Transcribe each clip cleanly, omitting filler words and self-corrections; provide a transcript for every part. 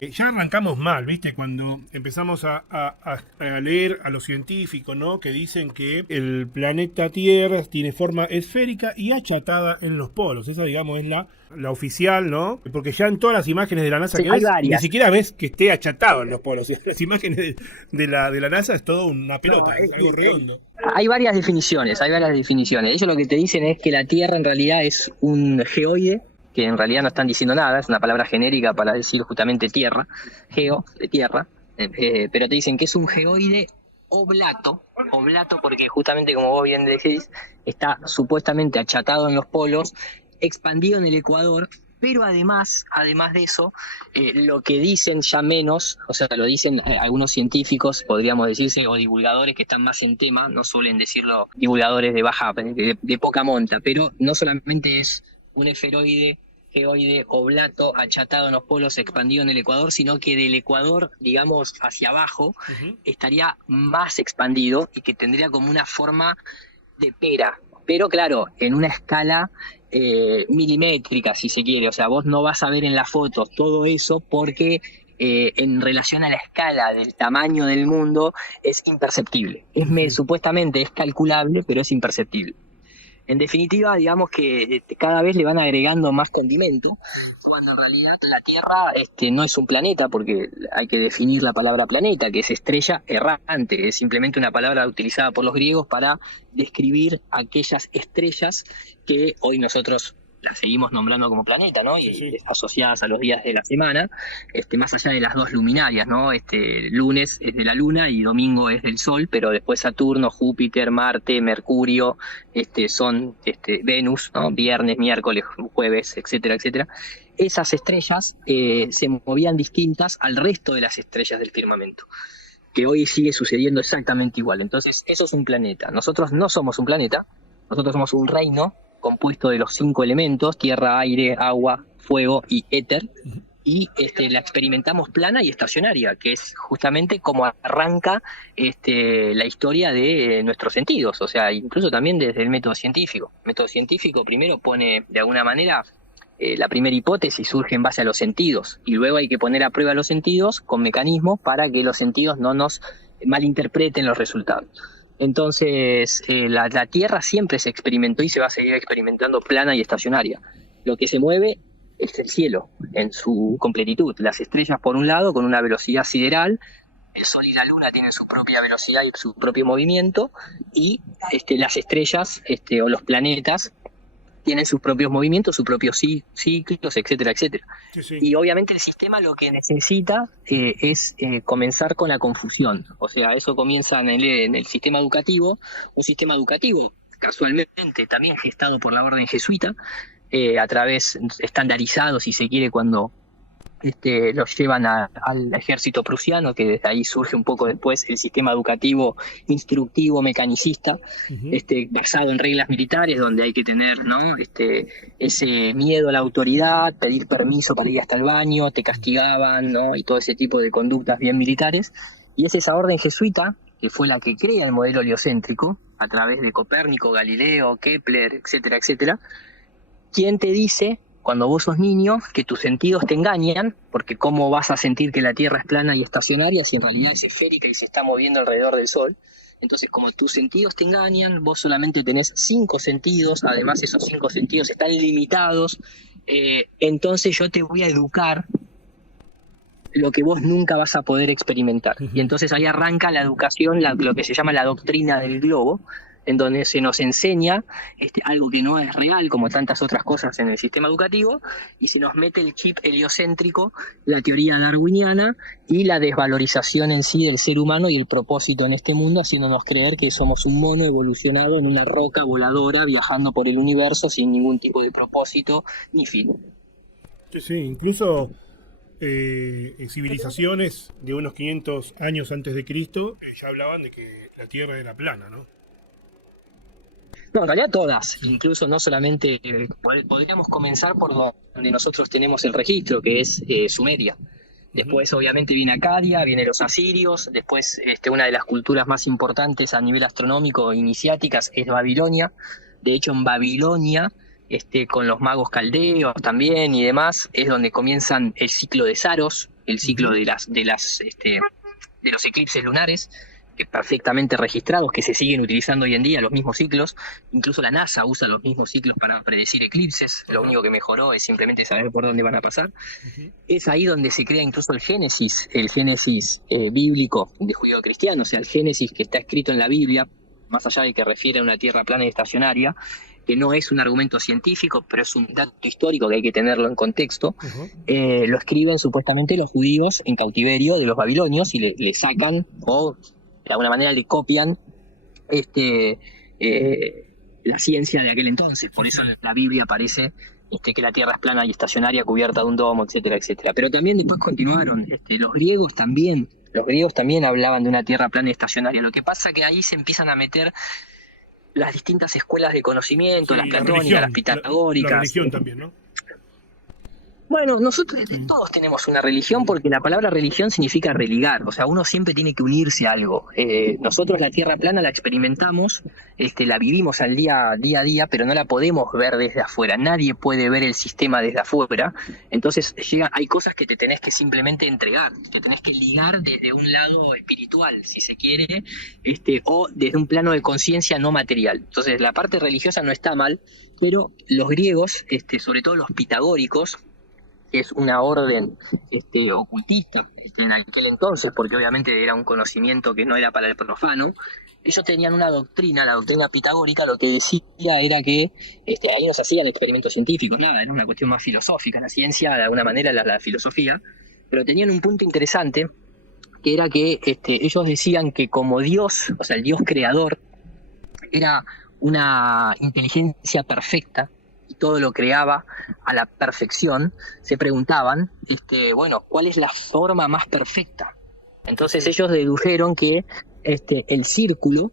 Ya arrancamos mal, ¿viste? Cuando empezamos a leer a los científicos, ¿no? Que dicen que el planeta Tierra tiene forma esférica y achatada en los polos. Esa, digamos, es la oficial, ¿no? Porque ya en todas las imágenes de la NASA Sí, que hay ves, ni varias. siquiera ves que esté achatado en los polos. Las imágenes de la NASA es todo una No, pelota, es algo redondo. hay varias definiciones, hay varias definiciones. Ellos lo que te dicen es que la Tierra en realidad es un geoide, que en realidad no están diciendo nada, es una palabra genérica para decir justamente tierra, geo, de tierra, pero te dicen que es un geoide oblato porque justamente como vos bien decís, está supuestamente achatado en los polos, expandido en el ecuador, pero además de eso, lo que dicen ya menos, o sea, lo dicen algunos científicos, podríamos decirse, o divulgadores que están más en tema, no suelen decirlo divulgadores de baja, de poca monta, pero no solamente es un esferoide, geoide oblato achatado en los polos, expandido en el Ecuador, sino que del Ecuador, digamos, hacia abajo, Ujú. estaría más expandido y que tendría como una forma de pera, pero claro, en una escala milimétrica, si se quiere. O sea, vos no vas a ver en las fotos todo eso porque en relación a la escala del tamaño del mundo es imperceptible. Sí, sí. Supuestamente es calculable, pero es imperceptible. En definitiva, digamos que cada vez le van agregando más condimento, cuando en realidad la Tierra no es un planeta, porque hay que definir la palabra planeta, que es estrella errante, es simplemente una palabra utilizada por los griegos para describir aquellas estrellas que hoy nosotros las seguimos nombrando como planeta, ¿no? Sí, Y sí. asociadas a los días de la semana, más allá de las dos luminarias, ¿no? Lunes es de la Luna y domingo es del Sol, pero después Saturno, Júpiter, Marte, Mercurio, son Venus, ¿no? Viernes, miércoles, jueves, etcétera, etcétera. Esas estrellas se movían distintas al resto de las estrellas del firmamento, que hoy sigue sucediendo exactamente igual. Entonces, eso es un planeta. Nosotros no somos un planeta, nosotros somos un reino compuesto de los 5 elementos: tierra, aire, agua, fuego y éter, y la experimentamos plana y estacionaria, que es justamente como arranca la historia de nuestros sentidos, o sea, incluso también desde el método científico. El método científico primero pone, de alguna manera, la primera hipótesis surge en base a los sentidos, y luego hay que poner a prueba los sentidos con mecanismos para que los sentidos no nos malinterpreten los resultados. Entonces, la Tierra siempre se experimentó y se va a seguir experimentando plana y estacionaria. Lo que se mueve es el cielo en su completitud. Las estrellas, por un lado, con una velocidad sideral; el Sol y la Luna tienen su propia velocidad y su propio movimiento, y las estrellas o los planetas tienen sus propios movimientos, sus propios ciclos, etcétera, etcétera. Sí, sí. Y obviamente el sistema lo que necesita es comenzar con la confusión. O sea, eso comienza en el sistema educativo, un sistema educativo casualmente también gestado por la orden jesuita, a través, estandarizado si se quiere, cuando los llevan al ejército prusiano, que desde ahí surge un poco después el sistema educativo instructivo mecanicista, Ujú. basado en reglas militares, donde hay que tener, ¿no? Ese miedo a la autoridad, pedir permiso para ir hasta el baño, te castigaban, ¿no? Y todo ese tipo de conductas bien militares. Y es esa orden jesuita que fue la que crea el modelo heliocéntrico a través de Copérnico, Galileo, Kepler, etcétera, etcétera. ¿Quién te dice, cuando vos sos niño, que tus sentidos te engañan? Porque ¿cómo vas a sentir que la Tierra es plana y estacionaria si en realidad es esférica y se está moviendo alrededor del Sol? Entonces, como tus sentidos te engañan, vos solamente tenés 5 sentidos, además esos 5 sentidos están limitados, entonces yo te voy a educar lo que vos nunca vas a poder experimentar. Y Ujú. entonces ahí arranca la educación, lo que se llama la doctrina del globo, en donde se nos enseña algo que no es real, como tantas otras cosas en el sistema educativo, y se nos mete el chip heliocéntrico, la teoría darwiniana y la desvalorización en sí del ser humano y el propósito en este mundo, haciéndonos creer que somos un mono evolucionado en una roca voladora viajando por el universo sin ningún tipo de propósito ni fin. Sí, sí, incluso en civilizaciones de unos 500 años antes de Cristo ya hablaban de que la Tierra era plana, ¿no? No, en realidad todas, Sí. incluso no solamente, podríamos comenzar por donde nosotros tenemos el registro, que es Sumeria. Ujú. Después obviamente viene Acadia, vienen los asirios, después una de las culturas más importantes a nivel astronómico iniciáticas es Babilonia. De hecho, en Babilonia, con los magos caldeos también y demás, es donde comienzan el ciclo de Saros, el ciclo de los eclipses lunares, que perfectamente registrados, que se siguen utilizando hoy en día, los mismos ciclos. Incluso la NASA usa los mismos ciclos para predecir eclipses. Lo único que mejoró es simplemente saber por dónde van a pasar. Es ahí donde se crea incluso el Génesis bíblico de judío-cristiano, o sea, el Génesis que está escrito en la Biblia, más allá de que refiere a una tierra plana y estacionaria, que no es un argumento científico, pero es un dato histórico que hay que tenerlo en contexto. Lo escriben supuestamente los judíos en cautiverio de los babilonios y le sacan, o de alguna manera le copian la ciencia de aquel entonces. Por eso en la Biblia aparece que la tierra es plana y estacionaria, cubierta de un domo, etcétera, etcétera. Pero también después continuaron, los griegos también hablaban de una tierra plana y estacionaria. Lo que pasa que ahí se empiezan a meter las distintas escuelas de conocimiento, las platónicas, las pitagóricas. La religión también, ¿no? Bueno, nosotros todos tenemos una religión, porque la palabra religión significa religar, o sea, uno siempre tiene que unirse a algo. Nosotros la tierra plana la experimentamos, la vivimos al día a día, pero no la podemos ver desde afuera. Nadie puede ver el sistema desde afuera. Entonces hay cosas que te tenés que simplemente entregar, te tenés que ligar desde un lado espiritual, si se quiere, o desde un plano de conciencia no material. Entonces la parte religiosa no está mal, pero los griegos, sobre todo los pitagóricos, que es una orden ocultista en aquel entonces, porque obviamente era un conocimiento que no era para el profano. Ellos tenían una doctrina, la doctrina pitagórica, lo que decía era que ahí no se hacían experimentos científicos, nada, era una cuestión más filosófica, la ciencia de alguna manera la filosofía, pero tenían un punto interesante, que era que ellos decían que como Dios, o sea, el Dios creador, era una inteligencia perfecta, y todo lo creaba a la perfección, se preguntaban, ¿cuál es la forma más perfecta? Entonces ellos dedujeron que el círculo,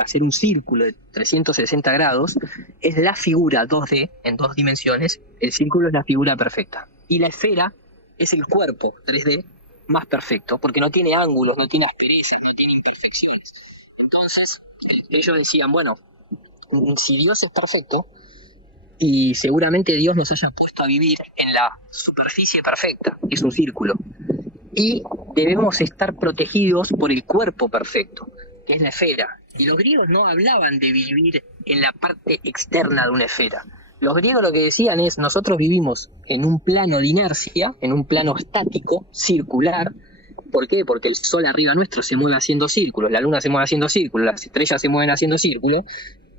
hacer un círculo de 360 grados, es la figura 2D, en 2 dimensiones, el círculo es la figura perfecta. Y la esfera es el cuerpo 3D más perfecto, porque no tiene ángulos, no tiene asperezas, no tiene imperfecciones. Entonces ellos decían, bueno, si Dios es perfecto, y seguramente Dios nos haya puesto a vivir en la superficie perfecta, que es un círculo, y debemos estar protegidos por el cuerpo perfecto, que es la esfera. Y los griegos no hablaban de vivir en la parte externa de una esfera. Los griegos lo que decían es, nosotros vivimos en un plano de inercia, en un plano estático, circular. ¿Por qué? Porque el sol arriba nuestro se mueve haciendo círculos, la luna se mueve haciendo círculos, las estrellas se mueven haciendo círculos.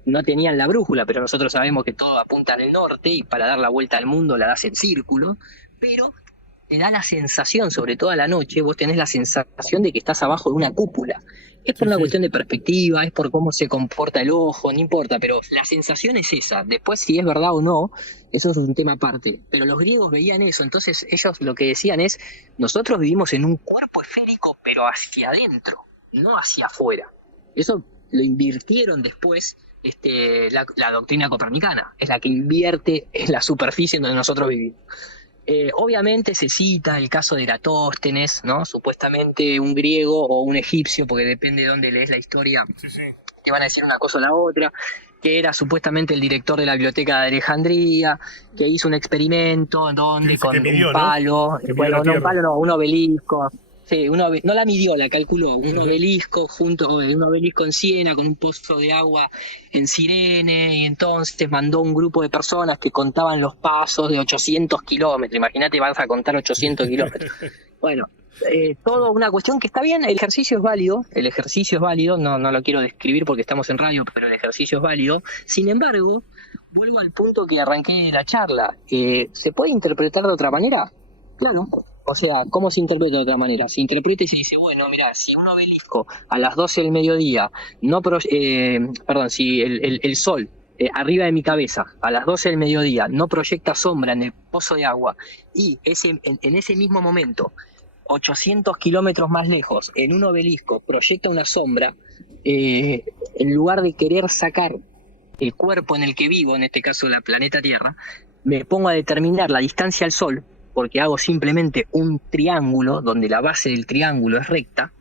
No tenían la brújula, pero nosotros sabemos que todo apunta al norte y para dar la vuelta al mundo la das en círculo, pero te da la sensación, sobre todo a la noche, vos tenés la sensación de que estás abajo de una cúpula. Es por una cuestión de perspectiva, es por cómo se comporta el ojo, no importa, pero la sensación es esa. Después, si es verdad o no, eso es un tema aparte. Pero los griegos veían eso, entonces ellos lo que decían es, nosotros vivimos en un cuerpo esférico, pero hacia adentro, no hacia afuera. Eso lo invirtieron después la doctrina copernicana, es la que invierte en la superficie en donde nosotros vivimos. Obviamente se cita el caso de Eratóstenes, ¿no? Supuestamente un griego o un egipcio, porque depende de dónde lees la historia, te van a decir una cosa o la otra, que era supuestamente el director de la biblioteca de Alejandría, que hizo un experimento donde con midió, un palo, ¿no? Bueno, no un palo, no, un obelisco. Sí, no la midió, la calculó, un obelisco un obelisco en Siena con un pozo de agua en Cirene, y entonces mandó un grupo de personas que contaban los pasos de 800 kilómetros, imagínate, vas a contar 800 kilómetros. Bueno, todo una cuestión que está bien, el ejercicio es válido, no lo quiero describir porque estamos en radio, pero el ejercicio es válido. Sin embargo, vuelvo al punto que arranqué la charla, ¿se puede interpretar de otra manera? Claro. O sea, ¿cómo se interpreta de otra manera? Se interpreta y se dice, bueno, mirá, si un obelisco a las 12 del mediodía, si el sol arriba de mi cabeza a las 12 del mediodía no proyecta sombra en el pozo de agua, y en ese mismo momento, 800 kilómetros más lejos, en un obelisco proyecta una sombra, en lugar de querer sacar el cuerpo en el que vivo, en este caso la planeta Tierra, me pongo a determinar la distancia al sol, porque hago simplemente un triángulo donde la base del triángulo es recta,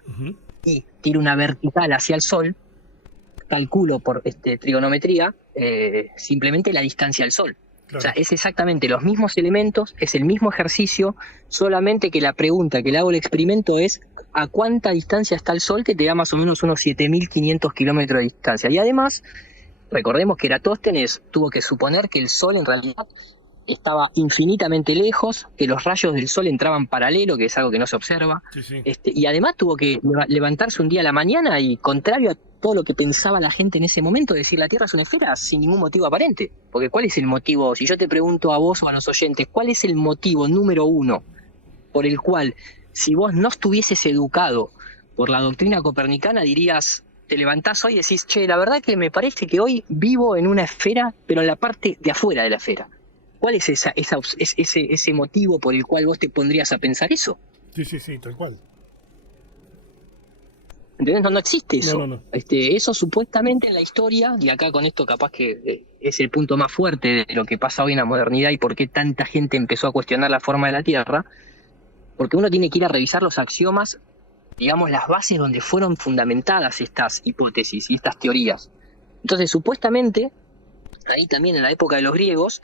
y tiro una vertical hacia el sol, calculo por trigonometría simplemente la distancia al sol. O sea, es exactamente los mismos elementos, es el mismo ejercicio, solamente que la pregunta que le hago al experimento es ¿a cuánta distancia está el Sol? Que te da más o menos unos 7.500 kilómetros de distancia. Y además, recordemos que Eratóstenes tuvo que suponer que el Sol en realidad estaba infinitamente lejos, que los rayos del Sol entraban paralelo, que es algo que no se observa, Sí. y además tuvo que levantarse un día a la mañana y, contrario a todo lo que pensaba la gente en ese momento, decir la Tierra es una esfera sin ningún motivo aparente. Porque ¿cuál es el motivo? Si yo te pregunto a vos o a los oyentes, ¿cuál es el motivo número uno por el cual, si vos no estuvieses educado por la doctrina copernicana, dirías, te levantás hoy y decís, che, la verdad que me parece que hoy vivo en una esfera, pero en la parte de afuera de la esfera? ¿Cuál es ese motivo por el cual vos te pondrías a pensar eso? Sí, tal cual. ¿Entendés? No existe eso. No. Eso supuestamente en la historia, y acá con esto capaz que es el punto más fuerte de lo que pasa hoy en la modernidad y por qué tanta gente empezó a cuestionar la forma de la Tierra, porque uno tiene que ir a revisar los axiomas, digamos, las bases donde fueron fundamentadas estas hipótesis y estas teorías. Entonces, supuestamente, ahí también en la época de los griegos,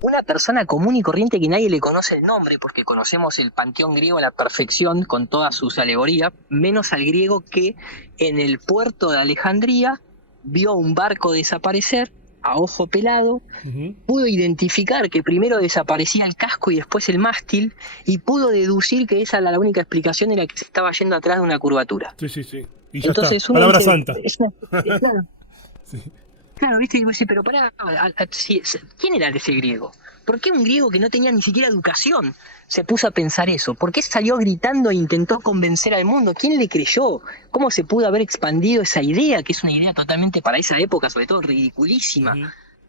una persona común y corriente que nadie le conoce el nombre, porque conocemos el panteón griego a la perfección con todas sus alegorías, menos al griego que en el puerto de Alejandría vio un barco desaparecer a ojo pelado, pudo identificar que primero desaparecía el casco y después el mástil, y pudo deducir que esa era la única explicación, era que se estaba yendo atrás de una curvatura. Sí. Y ya Entonces está. uno Palabra dice, santa. Sí. Claro, viste, y vos decís, pero pará, ¿quién era ese griego? ¿Por qué un griego que no tenía ni siquiera educación se puso a pensar eso? ¿Por qué salió gritando e intentó convencer al mundo? ¿Quién le creyó? ¿Cómo se pudo haber expandido esa idea, que es una idea totalmente para esa época, sobre todo ridiculísima?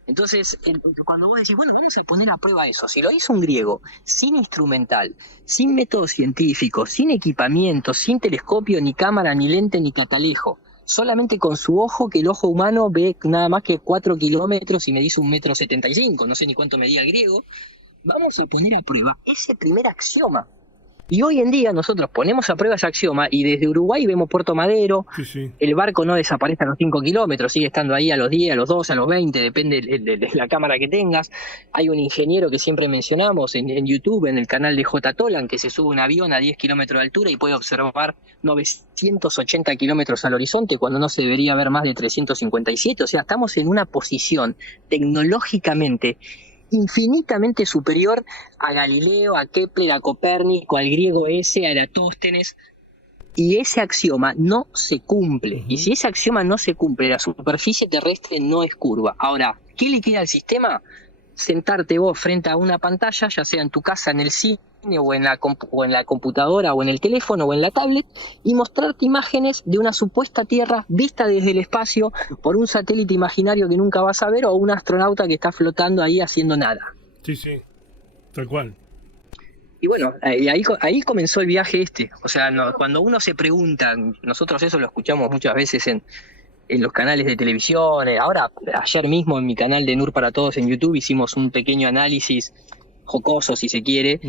Entonces, cuando vos decís, bueno, vamos a poner a prueba eso, si lo hizo un griego, sin instrumental, sin método científico, sin equipamiento, sin telescopio, ni cámara, ni lente, ni catalejo, solamente con su ojo, que el ojo humano ve nada más que 4 kilómetros y me dice 1,75 m, no sé ni cuánto medía el griego, vamos a poner a prueba ese primer axioma. Y hoy en día nosotros ponemos a prueba ese axioma y desde Uruguay vemos Puerto Madero, Sí. el barco no desaparece a los 5 kilómetros, sigue estando ahí a los 10, a los 12, a los 20, depende de la cámara que tengas. Hay un ingeniero que siempre mencionamos en YouTube, en el canal de J. Tolan, que se sube un avión a 10 kilómetros de altura y puede observar 980 kilómetros al horizonte cuando no se debería ver más de 357. O sea, estamos en una posición tecnológicamente infinitamente superior a Galileo, a Kepler, a Copérnico, al griego ese, a Eratóstenes, y ese axioma no se cumple. Y si ese axioma no se cumple, la superficie terrestre no es curva. Ahora, ¿qué le queda al sistema? Sentarte vos frente a una pantalla, ya sea en tu casa, en el cine, o en la computadora, o en el teléfono, o en la tablet, y mostrarte imágenes de una supuesta Tierra vista desde el espacio por un satélite imaginario que nunca vas a ver, o un astronauta que está flotando ahí haciendo nada. Sí, tal cual. Y bueno, ahí comenzó el viaje este. O sea, cuando uno se pregunta, nosotros eso lo escuchamos muchas veces en los canales de televisión. Ahora, ayer mismo en mi canal de NUR para Todos en YouTube hicimos un pequeño análisis jocoso, si se quiere,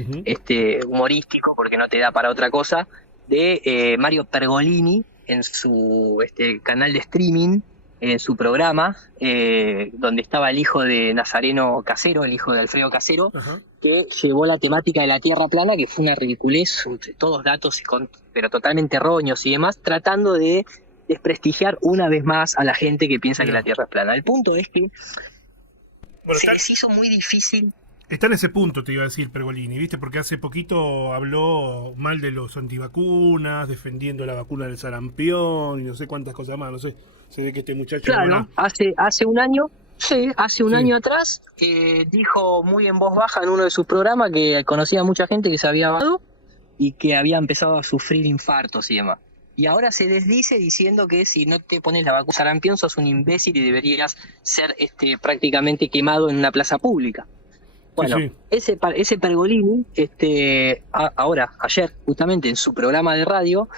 humorístico, porque no te da para otra cosa, de Mario Pergolini en su canal de streaming, en su programa, donde estaba el hijo de Nazareno Casero, el hijo de Alfredo Casero, que llevó la temática de la Tierra plana, que fue una ridiculez, todos datos pero totalmente erróneos y demás, tratando de desprestigiar una vez más a la gente que piensa que la Tierra es plana. El punto es que se les hizo muy difícil. Está en ese punto, te iba a decir, Pergolini, ¿viste? Porque hace poquito habló mal de los antivacunas, defendiendo la vacuna del sarampión y no sé cuántas cosas más, no sé. Se ve que este muchacho... Claro, hace un año, año atrás, dijo muy en voz baja en uno de sus programas que conocía a mucha gente que se había vacunado y que había empezado a sufrir infartos y demás. Y ahora se desdice diciendo que si no te pones la vacuna sarampión sos un imbécil y deberías ser prácticamente quemado en una plaza pública. Bueno, ese Pergolini, ayer, justamente en su programa de radio,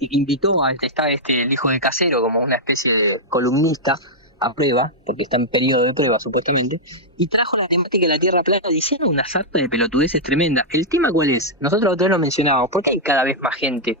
invitó a el hijo de Casero como una especie de columnista a prueba, porque está en periodo de prueba supuestamente, y trajo la temática de la Tierra plana diciendo una sarta de pelotudeces tremenda. ¿El tema cuál es? Nosotros otra vez lo mencionábamos, ¿por qué hay cada vez más gente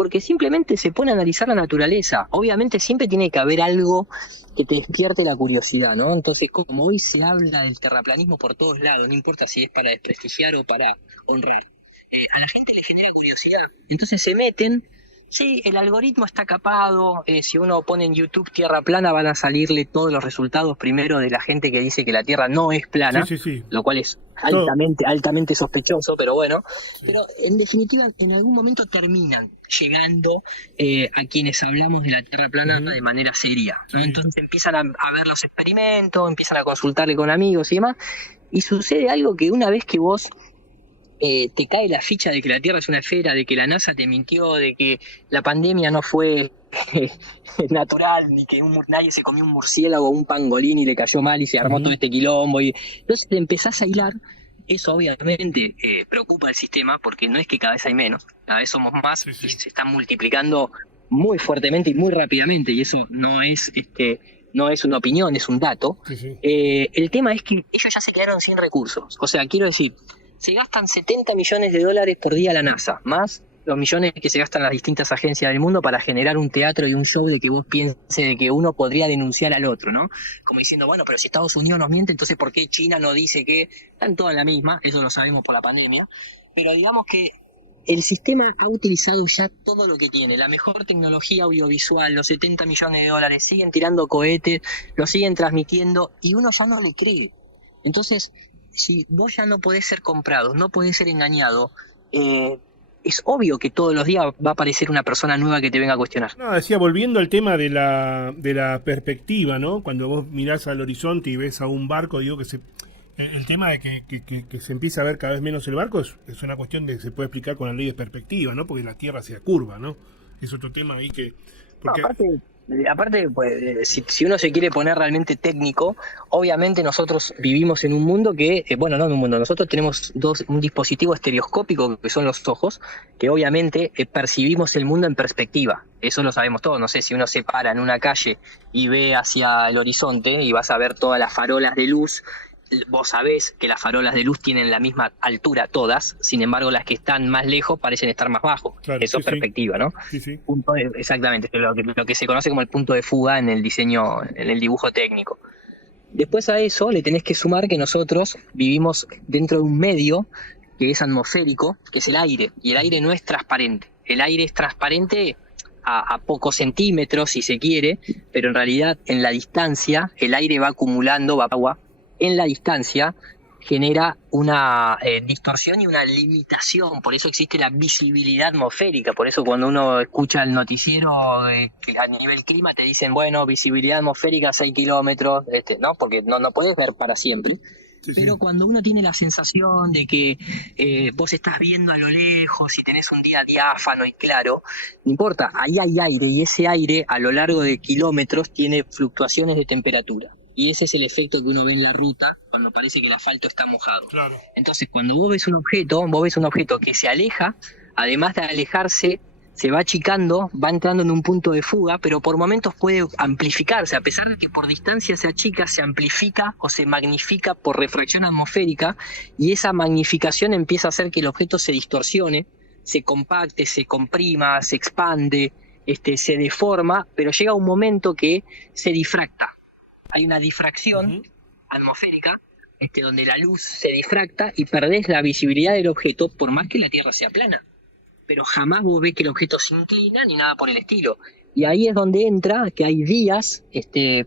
porque simplemente se pone a analizar la naturaleza. Obviamente siempre tiene que haber algo que te despierte la curiosidad, ¿no? Entonces, como hoy se habla del terraplanismo por todos lados, no importa si es para desprestigiar o para honrar, a la gente le genera curiosidad. Entonces se meten. Sí, el algoritmo está capado. Si uno pone en YouTube Tierra plana, van a salirle todos los resultados primero de la gente que dice que la Tierra no es plana, Sí. lo cual es altamente sospechoso, pero bueno. Sí. Pero en definitiva, en algún momento terminan llegando a quienes hablamos de la Tierra plana de manera seria, ¿no? Entonces empiezan a ver los experimentos, empiezan a consultarle con amigos y demás, y sucede algo que una vez que vos te cae la ficha de que la Tierra es una esfera, de que la NASA te mintió, de que la pandemia no fue natural, ni que nadie se comió un murciélago o un pangolín y le cayó mal y se armó todo este quilombo. Entonces te empezás a hilar. Eso obviamente preocupa al sistema, porque no es que cada vez hay menos, cada vez somos más y se están multiplicando muy fuertemente y muy rápidamente, y eso no es una opinión, es un dato. El tema es que ellos ya se quedaron sin recursos. O sea, quiero decir, se gastan $70 millones por día la NASA, más los millones que se gastan las distintas agencias del mundo para generar un teatro y un show de que vos pienses de que uno podría denunciar al otro, ¿no? Como diciendo, bueno, pero si Estados Unidos nos miente, entonces ¿por qué China no dice que están todas en la misma? Eso lo sabemos por la pandemia. Pero digamos que el sistema ha utilizado ya todo lo que tiene, la mejor tecnología audiovisual, los $70 millones, siguen tirando cohetes, lo siguen transmitiendo y uno ya no le cree. Entonces, si vos ya no podés ser comprado, no podés ser engañado, es obvio que todos los días va a aparecer una persona nueva que te venga a cuestionar. No, decía, volviendo al tema de la perspectiva, ¿no? Cuando vos mirás al horizonte y ves a un barco, digo que el tema de que se empieza a ver cada vez menos el barco es una cuestión que se puede explicar con la ley de perspectiva, ¿no? Porque la Tierra sea curva, ¿no? Es otro tema ahí que... Porque... Aparte, pues, si uno se quiere poner realmente técnico, obviamente nosotros vivimos en un mundo que, nosotros tenemos un dispositivo estereoscópico que son los ojos, que obviamente percibimos el mundo en perspectiva. Eso lo sabemos todos. No sé, si uno se para en una calle y ve hacia el horizonte y vas a ver todas las farolas de luz, vos sabés que las farolas de luz tienen la misma altura todas, sin embargo las que están más lejos parecen estar más bajo. Claro, eso es perspectiva, ¿no? Sí. Exactamente, lo que se conoce como el punto de fuga en el diseño, en el dibujo técnico. Después a eso le tenés que sumar que nosotros vivimos dentro de un medio que es atmosférico, que es el aire, y el aire no es transparente. El aire es transparente a pocos centímetros, si se quiere, pero en realidad en la distancia el aire va acumulando agua. En la distancia genera una distorsión y una limitación, por eso existe la visibilidad atmosférica, por eso cuando uno escucha el noticiero que a nivel clima te dicen, bueno, visibilidad atmosférica 6 kilómetros, ¿no? Porque no puedes ver para siempre. Pero cuando uno tiene la sensación de que vos estás viendo a lo lejos y tenés un día diáfano y claro, no importa, ahí hay aire y ese aire a lo largo de kilómetros tiene fluctuaciones de temperatura. Y ese es el efecto que uno ve en la ruta cuando parece que el asfalto está mojado. Claro. Entonces, cuando vos ves un objeto que se aleja, además de alejarse, se va achicando, va entrando en un punto de fuga, pero por momentos puede amplificarse, a pesar de que por distancia se achica, se amplifica o se magnifica por refracción atmosférica, y esa magnificación empieza a hacer que el objeto se distorsione, se compacte, se comprima, se expande, se deforma, pero llega un momento que se difracta. Hay una difracción atmosférica, donde la luz se difracta y perdés la visibilidad del objeto, por más que la Tierra sea plana. Pero jamás vos ves que el objeto se inclina ni nada por el estilo. Y ahí es donde entra que hay días,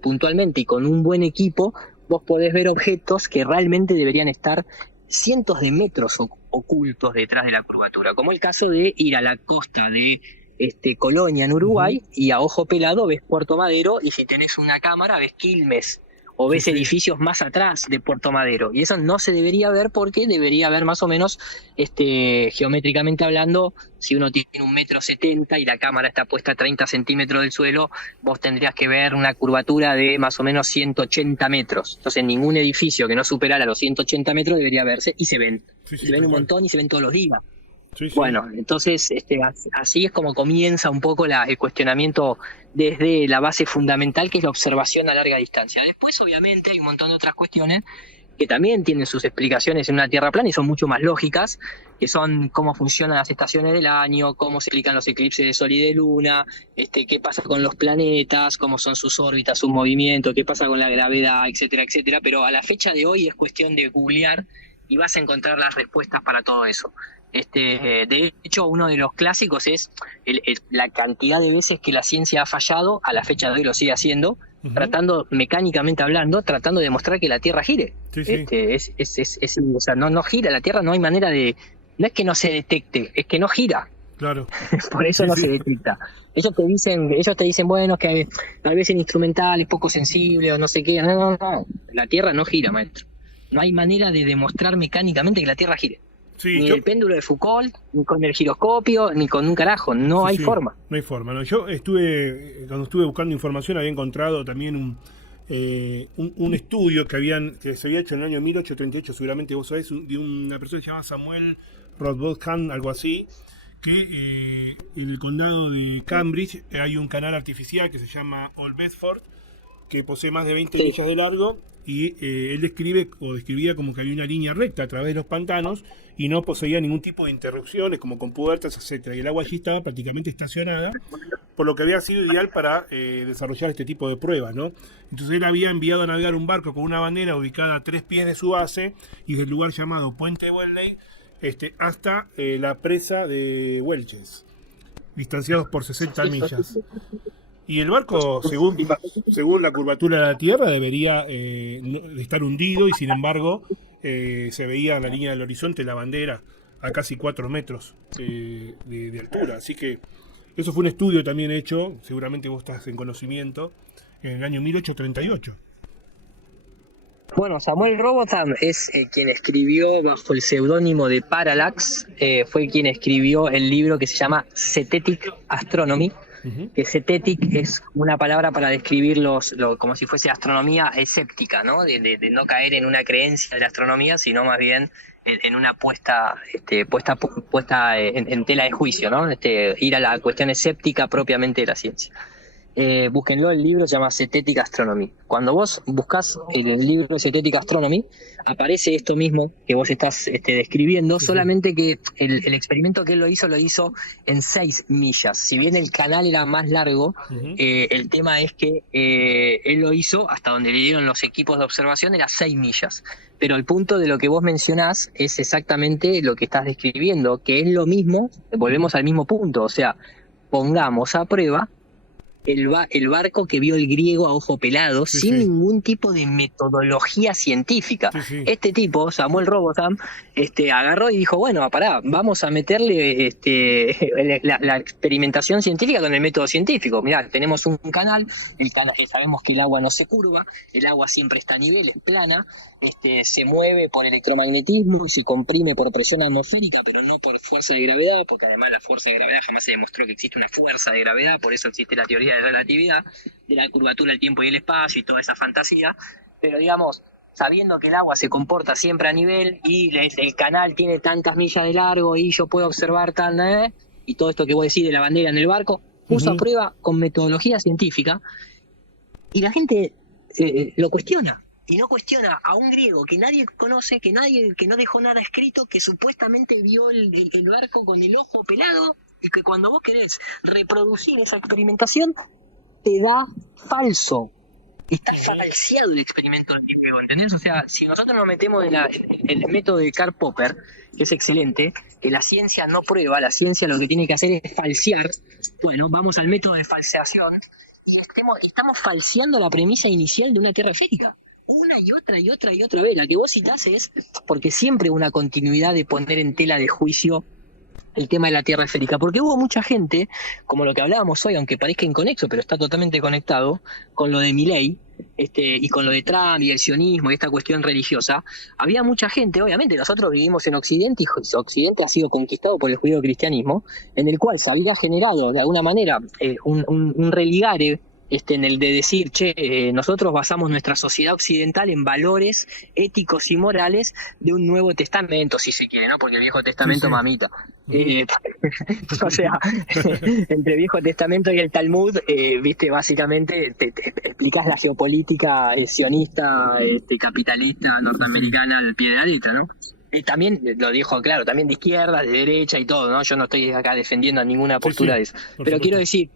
puntualmente y con un buen equipo, vos podés ver objetos que realmente deberían estar cientos de metros ocultos detrás de la curvatura. Como el caso de ir a la costa de Colonia en Uruguay y a ojo pelado ves Puerto Madero, y si tenés una cámara ves Quilmes o ves edificios más atrás de Puerto Madero, y eso no se debería ver, porque debería ver más o menos geométricamente hablando, si uno tiene 1,70 m y la cámara está puesta a 30 centímetros del suelo, vos tendrías que ver una curvatura de más o menos 180 metros. Entonces ningún edificio que no superara los 180 metros debería verse, y se ven. Se ven un montón y se ven todos los días. Bueno, entonces así es como comienza un poco el cuestionamiento desde la base fundamental, que es la observación a larga distancia. Después, obviamente, hay un montón de otras cuestiones que también tienen sus explicaciones en una Tierra plana y son mucho más lógicas, que son cómo funcionan las estaciones del año, cómo se explican los eclipses de Sol y de Luna, qué pasa con los planetas, cómo son sus órbitas, sus movimientos, qué pasa con la gravedad, etcétera, etcétera. Pero a la fecha de hoy es cuestión de googlear y vas a encontrar las respuestas para todo eso. De hecho, uno de los clásicos es la cantidad de veces que la ciencia ha fallado, a la fecha de hoy lo sigue haciendo, tratando, mecánicamente hablando, tratando de demostrar que la Tierra gire. Sí. O sea, no gira la Tierra, no hay manera de... No es que no se detecte, es que no gira. Claro. Por eso no se detecta. Ellos te dicen, bueno, que tal vez el instrumental es poco sensible o no sé qué. No. La Tierra no gira, maestro. No hay manera de demostrar mecánicamente que la Tierra gire. Sí, ni el péndulo de Foucault, ni con el giroscopio, ni con un carajo. No hay forma. No hay forma. No. Yo cuando estuve buscando información, había encontrado también un estudio que se había hecho en el año 1838, seguramente vos sabés, de una persona que se llama Samuel Rodbothan, algo así, que en el condado de Cambridge hay un canal artificial que se llama Old Bedford, que posee más de 20 millas de largo, y él describía como que había una línea recta a través de los pantanos y no poseía ningún tipo de interrupciones como compuertas, etcétera, y el agua allí estaba prácticamente estacionada, por lo que había sido ideal para desarrollar este tipo de pruebas, ¿no? Entonces él había enviado a navegar un barco con una bandera ubicada a 3 pies de su base y del lugar llamado Puente Wellesley hasta la presa de Welches, distanciados por 60 millas. Y el barco, según la curvatura de la Tierra, debería estar hundido, y sin embargo se veía en la línea del horizonte la bandera a casi 4 metros de altura. Así que eso fue un estudio también hecho, seguramente vos estás en conocimiento, en el año 1838. Bueno, Samuel Robotham es quien escribió bajo el seudónimo de Parallax, fue quien escribió el libro que se llama Zetetic Astronomy, que Zetetic es una palabra para describir como si fuese astronomía escéptica, ¿no? De no caer en una creencia de la astronomía, sino más bien en una puesta en tela de juicio, ¿no? Ir a la cuestión escéptica propiamente de la ciencia. Búsquenlo, el libro se llama Zetetic Astronomy. Cuando vos buscás el libro Zetetic Astronomy, aparece esto mismo que vos estás describiendo, solamente que el experimento que él lo hizo en 6 millas. Si bien el canal era más largo, el tema es que él lo hizo hasta donde le dieron los equipos de observación, era 6 millas. Pero el punto de lo que vos mencionás es exactamente lo que estás describiendo, que es lo mismo, volvemos al mismo punto, o sea, pongamos a prueba el barco que vio el griego a ojo pelado, sin ningún tipo de metodología científica. Este tipo, Samuel Robotham, agarró y dijo, bueno, pará, vamos a meterle la experimentación científica con el método científico. Mirá, tenemos un canal, sabemos que el agua no se curva, el agua siempre está a nivel, es plana, se mueve por electromagnetismo y se comprime por presión atmosférica, pero no por fuerza de gravedad, porque además la fuerza de gravedad jamás se demostró que existe una fuerza de gravedad, por eso existe la teoría de relatividad, de la curvatura del tiempo y el espacio y toda esa fantasía. Pero digamos, sabiendo que el agua se comporta siempre a nivel y el canal tiene tantas millas de largo y yo puedo observar y todo esto que vos decís de la bandera en el barco, puso a prueba con metodología científica, y la gente lo cuestiona. Y no cuestiona a un griego que nadie conoce, que no dejó nada escrito, que supuestamente vio el barco con el ojo pelado, y que cuando vos querés reproducir esa experimentación, te da falso. Está falseado el experimento del griego, ¿entendés? O sea, si nosotros nos metemos en el método de Karl Popper, que es excelente, que la ciencia no prueba, la ciencia lo que tiene que hacer es falsear, bueno, vamos al método de falseación, y estamos falseando la premisa inicial de una Tierra esférica. Una y otra vez. La que vos citás es porque siempre una continuidad de poner en tela de juicio el tema de la Tierra esférica, porque hubo mucha gente, como lo que hablábamos hoy, aunque parezca inconexo, pero está totalmente conectado con lo de Milei, y con lo de Trump y el sionismo y esta cuestión religiosa. Había mucha gente, obviamente nosotros vivimos en Occidente, y Occidente ha sido conquistado por el judío-cristianismo, en el cual se había generado de alguna manera un religare en el de decir, nosotros basamos nuestra sociedad occidental en valores éticos y morales de un Nuevo Testamento, si se quiere, ¿no? Porque el Viejo Testamento, Sí. mamita. O sea, entre el Viejo Testamento y el Talmud, viste, básicamente te explicas la geopolítica sionista, capitalista, norteamericana al pie de la letra, ¿no? También lo dijo claro, también de izquierda, de derecha y todo, ¿no? Yo no estoy acá defendiendo ninguna postura de eso. Pero supuesto. quiero decir,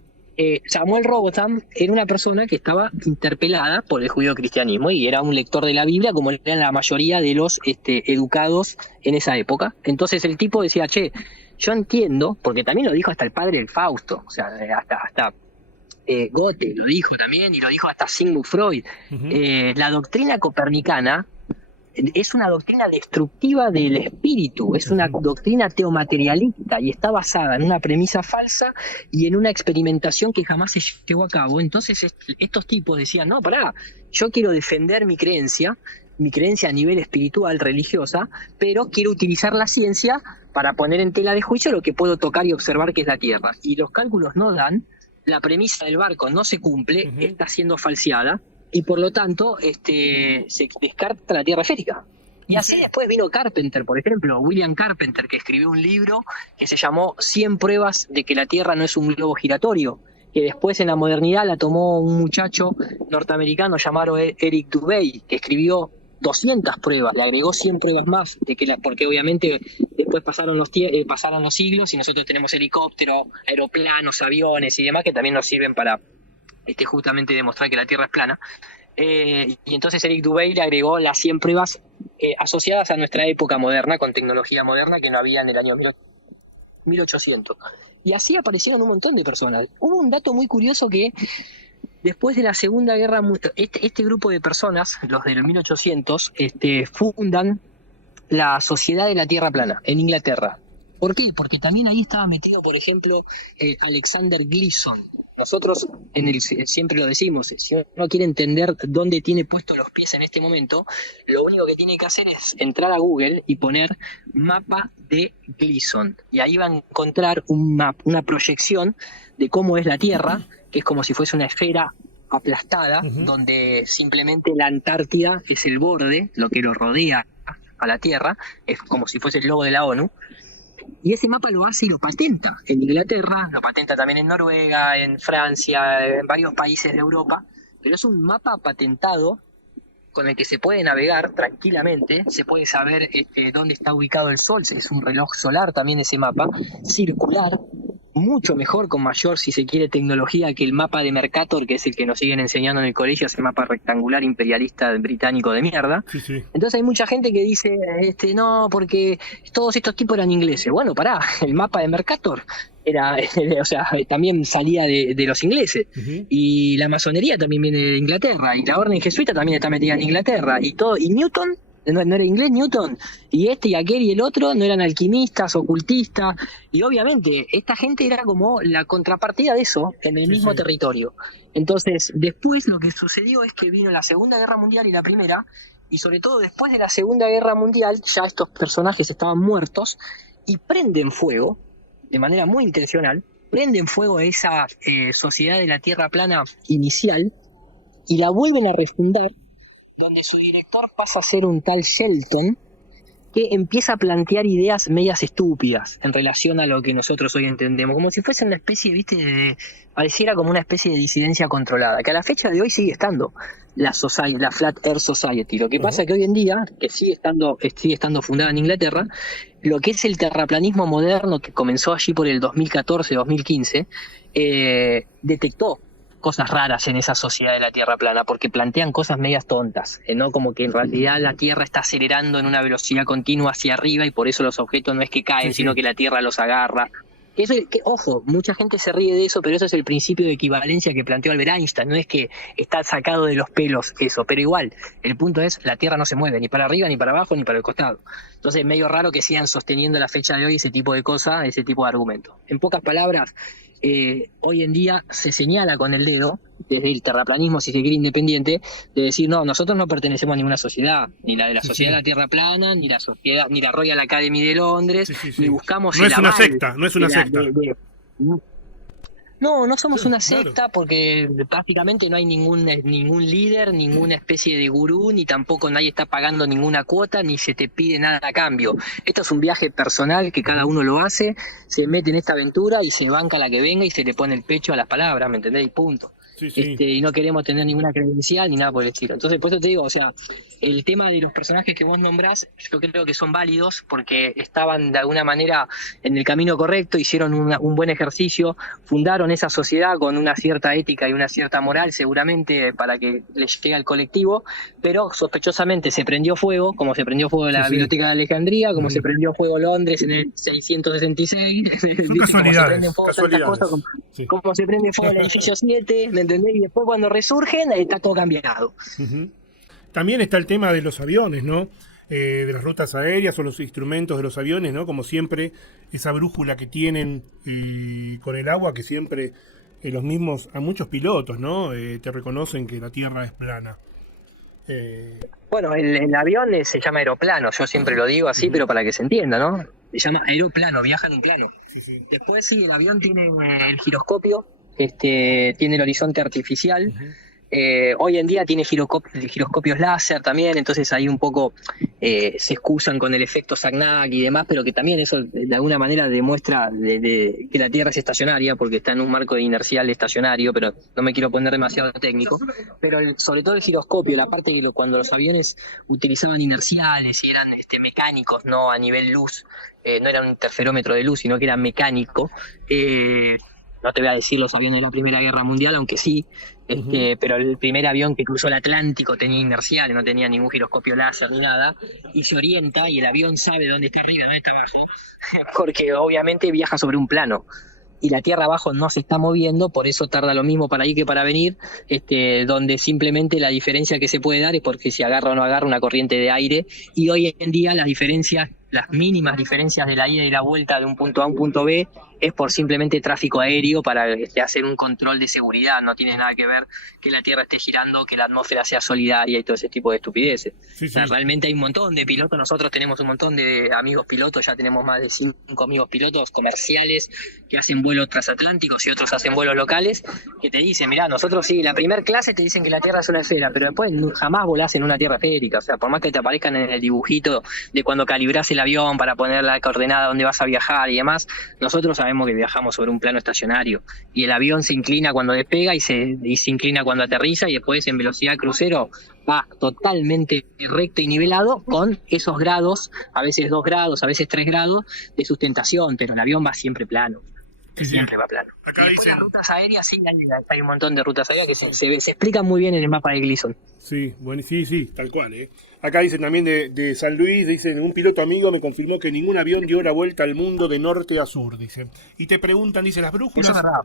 Samuel Robotham era una persona que estaba interpelada por el judeocristianismo y era un lector de la Biblia, como eran la mayoría de los educados en esa época. Entonces el tipo decía, yo entiendo, porque también lo dijo hasta el padre del Fausto, o sea, hasta Goethe lo dijo también, y lo dijo hasta Sigmund Freud. La doctrina copernicana es una doctrina destructiva del espíritu, es una doctrina teomaterialista y está basada en una premisa falsa y en una experimentación que jamás se llevó a cabo. Entonces estos tipos decían, no, pará, yo quiero defender mi creencia a nivel espiritual, religiosa, pero quiero utilizar la ciencia para poner en tela de juicio lo que puedo tocar y observar, que es la Tierra. Y los cálculos no dan, la premisa del barco no se cumple, está siendo falseada, y por lo tanto se descarta la Tierra esférica. Y así después vino Carpenter, por ejemplo, William Carpenter, que escribió un libro que se llamó 100 pruebas de que la Tierra no es un globo giratorio, que después en la modernidad la tomó un muchacho norteamericano llamado Eric Dubay, que escribió 200 pruebas, le agregó 100 pruebas más, porque obviamente después pasaron los siglos y nosotros tenemos helicópteros, aeroplanos, aviones y demás que también nos sirven para justamente demostrar que la Tierra es plana. Y entonces Eric Dubay le agregó las 100 pruebas asociadas a nuestra época moderna, con tecnología moderna que no había en el año 1800. Y así aparecieron un montón de personas. Hubo un dato muy curioso que después de la Segunda Guerra Mundial, este grupo de personas, los del 1800, fundan la Sociedad de la Tierra Plana en Inglaterra. ¿Por qué? Porque también ahí estaba metido, por ejemplo, Alexander Gleason. Nosotros siempre lo decimos, si uno quiere entender dónde tiene puestos los pies en este momento, lo único que tiene que hacer es entrar a Google y poner mapa de Gleason. Y ahí va a encontrar una proyección de cómo es la Tierra, que es como si fuese una esfera aplastada, donde simplemente la Antártida es el borde, lo que lo rodea a la Tierra, es como si fuese el logo de la ONU. Y ese mapa lo hace y lo patenta en Inglaterra, lo patenta también en Noruega, en Francia, en varios países de Europa, pero es un mapa patentado con el que se puede navegar tranquilamente, se puede saber dónde está ubicado el Sol, es un reloj solar también ese mapa, circular, mucho mejor, con mayor, si se quiere, tecnología que el mapa de Mercator, que es el que nos siguen enseñando en el colegio, ese mapa rectangular imperialista británico de mierda. Sí. Entonces hay mucha gente que dice, no, porque todos estos tipos eran ingleses. Bueno, pará, el mapa de Mercator era, o sea, también salía de los ingleses. Y la masonería también viene de Inglaterra, y la orden jesuita también está metida en Inglaterra, y Newton, no era inglés Newton, y y aquel y el otro no eran alquimistas, ocultistas, y obviamente esta gente era como la contrapartida de eso en el mismo territorio. Entonces después lo que sucedió es que vino la Segunda Guerra Mundial y la Primera, y sobre todo después de la Segunda Guerra Mundial ya estos personajes estaban muertos y prenden fuego, de manera muy intencional, prenden fuego a esa sociedad de la Tierra plana inicial y la vuelven a refundar, donde su director pasa a ser un tal Shelton, que empieza a plantear ideas medias estúpidas en relación a lo que nosotros hoy entendemos, como si fuese una especie, pareciera como una especie de disidencia controlada, que a la fecha de hoy sigue estando la Flat Earth Society. Lo que pasa es que hoy en día, que sigue estando fundada en Inglaterra, lo que es el terraplanismo moderno, que comenzó allí por el 2014-2015, detectó cosas raras en esa sociedad de la Tierra plana, porque plantean cosas medias tontas, ¿no? Como que en realidad la Tierra está acelerando en una velocidad continua hacia arriba y por eso los objetos no es que caen, sino que la Tierra los agarra. Ojo, mucha gente se ríe de eso, pero eso es el principio de equivalencia que planteó Albert Einstein, no es que está sacado de los pelos eso, pero igual, el punto es, la Tierra no se mueve ni para arriba, ni para abajo, ni para el costado. Entonces es medio raro que sigan sosteniendo a la fecha de hoy ese tipo de cosas, ese tipo de argumentos. En pocas palabras, hoy en día se señala con el dedo, desde el terraplanismo, si se quiere, independiente, de decir, no, nosotros no pertenecemos a ninguna sociedad, ni la de la Sociedad de la Tierra Plana, ni la sociedad, ni la Royal Academy de Londres, ni buscamos no el es una aval secta, no es una secta. No, no somos Sí, una claro. secta porque prácticamente no hay ningún líder, ninguna especie de gurú, ni tampoco nadie está pagando ninguna cuota, ni se te pide nada a cambio. Esto es un viaje personal que cada Ujú. uno lo hace, se mete en esta aventura y se banca la que venga y se le pone el pecho a las palabras, ¿me entendés? Y punto. Sí, sí. Y no queremos tener ninguna credencial ni nada por el estilo. Entonces, por eso te digo, o sea, el tema de los personajes que vos nombrás, yo creo que son válidos porque estaban de alguna manera en el camino correcto, hicieron un buen ejercicio, fundaron esa sociedad con una cierta ética y una cierta moral, seguramente para que les llegue al colectivo, pero sospechosamente se prendió fuego, como se prendió fuego Sí, la sí. Biblioteca de Alejandría, como se Ujú. prendió fuego Londres en el 666, Son ¿viste? Como se prenden casualidades, fuego tantas cosas, casualidades. Sí. como se prende fuego el edificio 7, ¿me entendés? Y después cuando resurgen está todo cambiado. Ujú. También está el tema de los aviones, ¿no? De las rutas aéreas o los instrumentos de los aviones, ¿no? Como siempre, esa brújula que tienen y con el agua que siempre los mismos, a muchos pilotos, ¿no? Te reconocen que la Tierra es plana. Eh, Bueno, el avión se llama aeroplano, yo siempre lo digo así, Ujú. pero para que se entienda, ¿no? Se llama aeroplano, viajan en plano. Sí, sí. Después sí, el avión tiene el giroscopio, tiene el horizonte artificial. Ujú. Hoy en día tiene giroscopios láser también, entonces ahí un poco se excusan con el efecto Sagnac y demás, pero que también eso de alguna manera demuestra que la Tierra es estacionaria, porque está en un marco de inercial estacionario, pero no me quiero poner demasiado técnico. Pero sobre todo el giroscopio, la parte que cuando los aviones utilizaban inerciales y eran mecánicos, no a nivel luz, no era un interferómetro de luz, sino que era mecánico. No te voy a decir los aviones de la Primera Guerra Mundial, aunque sí, Ujú. pero el primer avión que cruzó el Atlántico tenía inercial, no tenía ningún giroscopio láser ni nada, y se orienta y el avión sabe dónde está arriba, dónde está abajo, porque obviamente viaja sobre un plano. Y la Tierra abajo no se está moviendo, por eso tarda lo mismo para ir que para venir, donde simplemente la diferencia que se puede dar es porque si agarra o no agarra una corriente de aire, y hoy en día las diferencias, las mínimas diferencias de la ida y la vuelta de un punto A a un punto B, es por simplemente tráfico aéreo para hacer un control de seguridad, no tiene nada que ver que la Tierra esté girando, que la atmósfera sea solidaria y todo ese tipo de estupideces. Sí, O sea, sí. realmente hay un montón de pilotos, nosotros tenemos un montón de amigos pilotos, ya tenemos más de 5 amigos pilotos comerciales que hacen vuelos transatlánticos y otros hacen vuelos locales, que te dicen, mirá, nosotros sí, la primer clase te dicen que la Tierra es una esfera, pero después jamás volás en una Tierra esférica, o sea, por más que te aparezcan en el dibujito de cuando calibrás el avión para poner la coordenada donde vas a viajar y demás, nosotros sabemos que viajamos sobre un plano estacionario y el avión se inclina cuando despega y se inclina cuando aterriza y después en velocidad crucero va totalmente recto y nivelado con esos grados, a veces 2 grados, a veces 3 grados de sustentación, pero el avión va siempre plano. Sí, sí. Siempre va plano. Acá Y después dicen, las rutas aéreas, sí, hay un montón de rutas aéreas que se explican muy bien en el mapa de Gleason. sí, bueno, sí, sí, tal cual, ¿eh? Acá dicen también de San Luis, dicen, un piloto amigo me confirmó que ningún avión dio la vuelta al mundo de norte a sur, dicen. Y te preguntan, dice, las Eso es brújulas, verdad.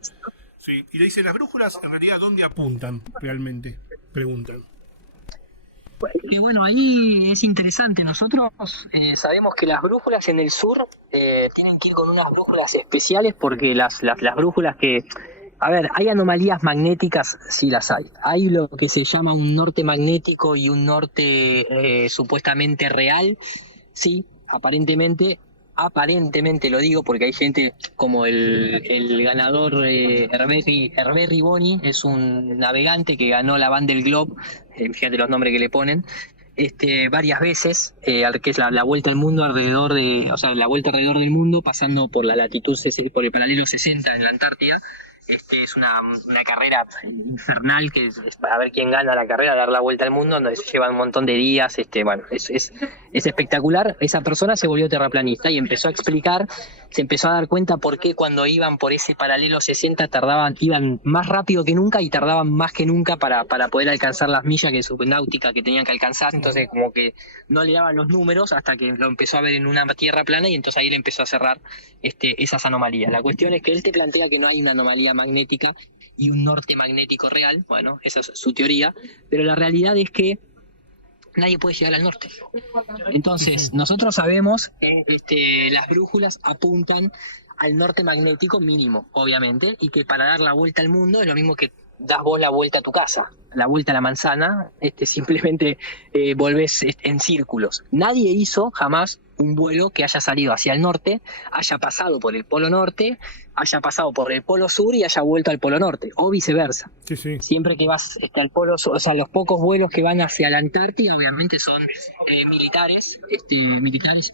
sí, y le dice, las brújulas en realidad, ¿dónde apuntan realmente? Preguntan. Y bueno, ahí es interesante. Nosotros sabemos que las brújulas en el sur tienen que ir con unas brújulas especiales porque las brújulas que... A ver, hay anomalías magnéticas, sí las hay. Hay lo que se llama un norte magnético y un norte supuestamente real. Sí, aparentemente lo digo porque hay gente como el ganador Hervé Boni, es un navegante que ganó la Van del Globe, fíjate los nombres que le ponen, varias veces, que es la vuelta al mundo o sea, la vuelta alrededor del mundo, pasando por la latitud, por el paralelo 60 en la Antártida. Es una carrera infernal que es para ver quién gana la carrera, dar la vuelta al mundo, donde se lleva un montón de días. Bueno, es espectacular. Esa persona se volvió terraplanista y empezó a explicar, se empezó a dar cuenta por qué cuando iban por ese paralelo 60 iban más rápido que nunca y tardaban más que nunca para poder alcanzar las millas que su náutica que tenían que alcanzar. Entonces como que no le daban los números hasta que lo empezó a ver en una tierra plana y entonces ahí le empezó a cerrar esas anomalías. La cuestión es que él te plantea que no hay una anomalía magnética y un norte magnético real, bueno, esa es su teoría, pero la realidad es que nadie puede llegar al norte. Entonces, nosotros sabemos que las brújulas apuntan al norte magnético mínimo, obviamente, y que para dar la vuelta al mundo es lo mismo que das vos la vuelta a tu casa, la vuelta a la manzana, simplemente volvés en círculos. Nadie hizo jamás un vuelo que haya salido hacia el norte, haya pasado por el polo norte, haya pasado por el polo sur y haya vuelto al polo norte, o viceversa. Sí, sí. Siempre que vas al polo sur, o sea, los pocos vuelos que van hacia la Antártida obviamente son militares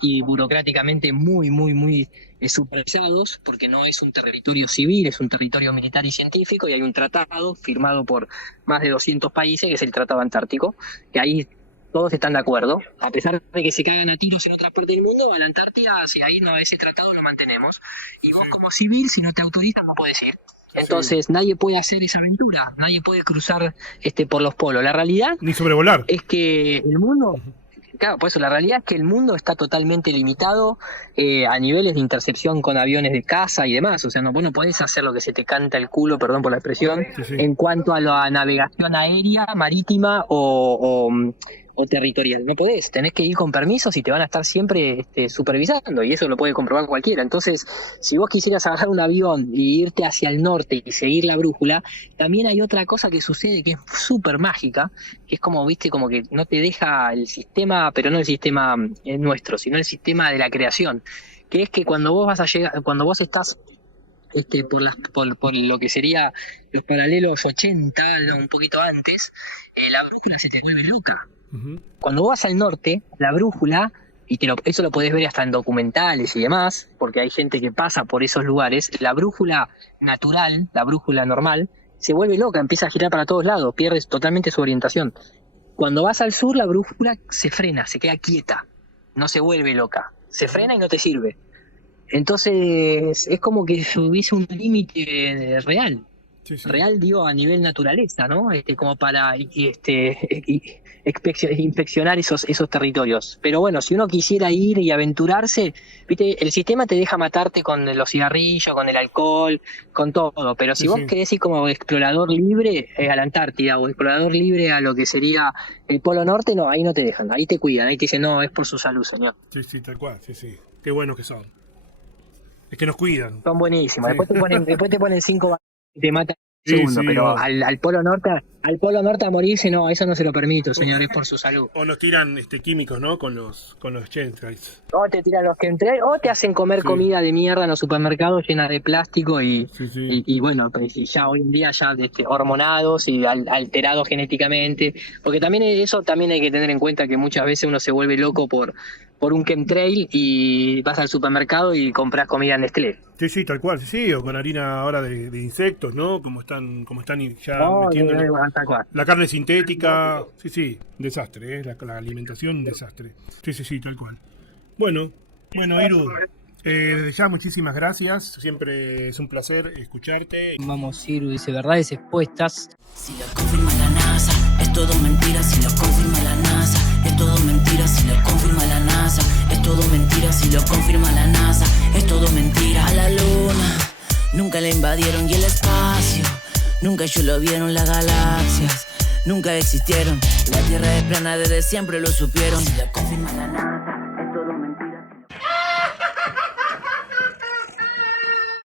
y burocráticamente muy supervisados, porque no es un territorio civil, es un territorio militar y científico, y hay un tratado firmado por más de 200 países, que es el Tratado Antártico, que ahí todos están de acuerdo, a pesar de que se cagan a tiros en otras partes del mundo, a la Antártida, si ahí no, ese tratado lo mantenemos, y vos como civil, si no te autorizan, no puedes ir. Entonces nadie puede hacer esa aventura, nadie puede cruzar por los polos. La realidad Ni sobrevolar. es que el mundo, claro, por eso la realidad es que el mundo está totalmente limitado a niveles de intercepción con aviones de caza y demás. O sea, vos no podés hacer lo que se te canta el culo, perdón por la expresión, Sí. en cuanto a la navegación aérea, marítima o territorial. No podés, tenés que ir con permisos y te van a estar siempre supervisando, y eso lo puede comprobar cualquiera. Entonces, si vos quisieras agarrar un avión y irte hacia el norte y seguir la brújula, también hay otra cosa que sucede que es súper mágica, que es como, viste, como que no te deja el sistema, pero no el sistema nuestro, sino el sistema de la creación, que es que cuando vos vas a llegar, cuando vos estás por lo que sería los paralelos 80, no, un poquito antes, la brújula se te vuelve loca. Uh-huh. Cuando vos vas al norte, la brújula, y eso lo podés ver hasta en documentales y demás, porque hay gente que pasa por esos lugares, la brújula natural, la brújula normal, se vuelve loca, empieza a girar para todos lados, pierdes totalmente su orientación. Cuando vas al sur, la brújula se frena, se queda quieta, no se vuelve loca, se frena y no te sirve. Entonces es como que hubiese un límite real. Sí. Real, digo, a nivel naturaleza, ¿no? Como para inspeccionar esos territorios. Pero bueno, si uno quisiera ir y aventurarse, viste, el sistema te deja matarte con los cigarrillos, con el alcohol, con todo. Pero si vos querés ir como explorador libre a la Antártida o explorador libre a lo que sería el Polo Norte, no, ahí no te dejan, ahí te cuidan, ahí te dicen, no, es por su salud, señor. Sí, tal cual, sí. Qué buenos que son. Es que nos cuidan. Son buenísimos. Sí. Después te ponen 5 y te matan segundo, pero al Polo Norte a morirse, no, eso no se lo permito, señor, es por su salud. O nos tiran químicos, ¿no? Con los chemtrails. O te tiran los que entré, o te hacen comer comida de mierda en los supermercados llena de plástico y bueno, pues ya hoy en día ya hormonados y alterados genéticamente, porque también eso también hay que tener en cuenta, que muchas veces uno se vuelve loco por un chemtrail y vas al supermercado y compras comida Nestlé. Sí, tal cual, sí, o con harina ahora de insectos, ¿no? Como están ya metiéndole la carne sintética. Sí, desastre, la alimentación, desastre. Sí, tal cual. Bueno, Iru, desde ya muchísimas gracias, siempre es un placer escucharte. Vamos, Iru, dice verdades expuestas. Si lo confirma la NASA, es todo mentira. Si lo confirma la NASA, es todo mentira. Si lo confirma la NASA, es todo mentira. Si lo confirma la NASA, es todo mentira. A la luna nunca la invadieron, y el espacio nunca ellos lo vieron. Las galaxias nunca existieron. La Tierra es plana, desde siempre lo supieron. Si lo confirma la NASA.